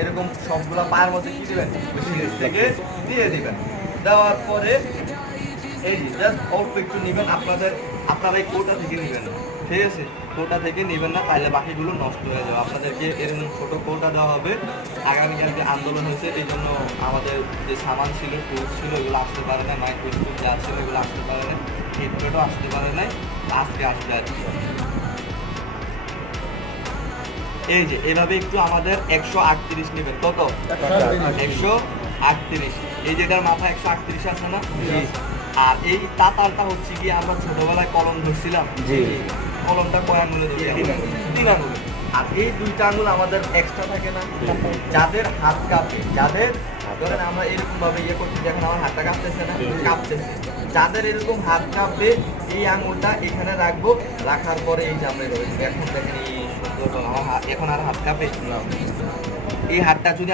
এরকম সবগুলা পায়ের মধ্যে কি দিবেন সিরিজ থেকে দিয়ে দিবেন। দেওয়ার পরে এই যে জাস্ট অল্প একটু নেবেন, আপনারা এই কোটা থেকে নেবেন না, ঠিক আছে? কোটা থেকে নেবেন না, তাহলে বাকিগুলো নষ্ট হয়ে যাবে। আপনাদেরকে এরকম ছোটো কোটা দেওয়া হবে। আগামীকালকে আন্দোলন হয়েছে, এই জন্য আমাদের যে সামান ছিল, টুলস ছিল, এগুলো আসতে পারে না, মাইক্রোস্কোপ যা ছিল এগুলো আসতে পারে না, হেডপ্লেটও আসতে পারে নাই, আজকে আসবে আর কি। এই যে এভাবে একটু আমাদের 138 নেবেন। কত? 138। এই যে এটার মাথা 138 আছে না? আর এই তাতালটা হচ্ছে কি আমরা ছোটবেলায় কলম ধরছিলাম, কলমটা কয় আঙুলে ধরি? 3 আঙুলে। আর এই 2টা আঙুল আমাদের এক্সট্রা থাকে না? যাদের হাত কাঁপে, যাদের ধরেন আমরা এরকম ভাবে ইয়ে করছি, দেখেন আমার হাতটা কাঁপতেছে না? কাঁপতেছে। যাদের এরকম হাত কাঁপবে এই আঙুলটা এখানে রাখবো, রাখার পরে এই যে আমরা এখন দেখেন এই সুন্দর, আমার হাত এখন আর হাত কাঁপে না। এই হাতটা যদি